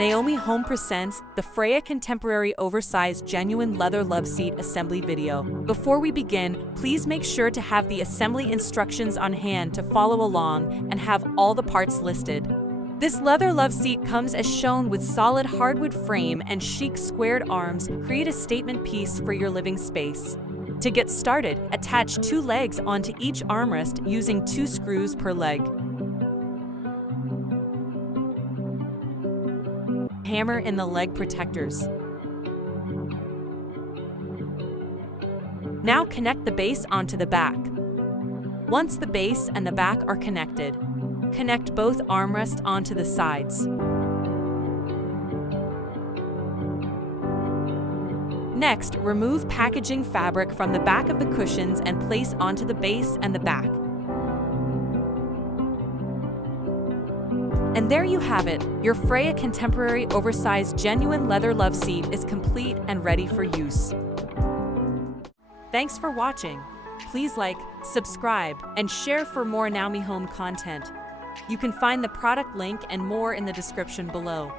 Naomi Home presents the Freya Contemporary Oversized Genuine Leather Loveseat Assembly video. Before we begin, please make sure to have the assembly instructions on hand to follow along and have all the parts listed. This leather loveseat comes as shown with solid hardwood frame and chic squared arms. Create a statement piece for your living space. To get started, attach 2 legs onto each armrest using 2 screws per leg. Hammer in the leg protectors. Now connect the base onto the back. Once the base and the back are connected, connect both armrests onto the sides. Next, remove packaging fabric from the back of the cushions and place onto the base and the back. And there you have it, your Freya Contemporary Oversized Genuine Leather Loveseat is complete and ready for use. Thanks for watching. Please like, subscribe, and share for more Naomi Home content. You can find the product link and more in the description below.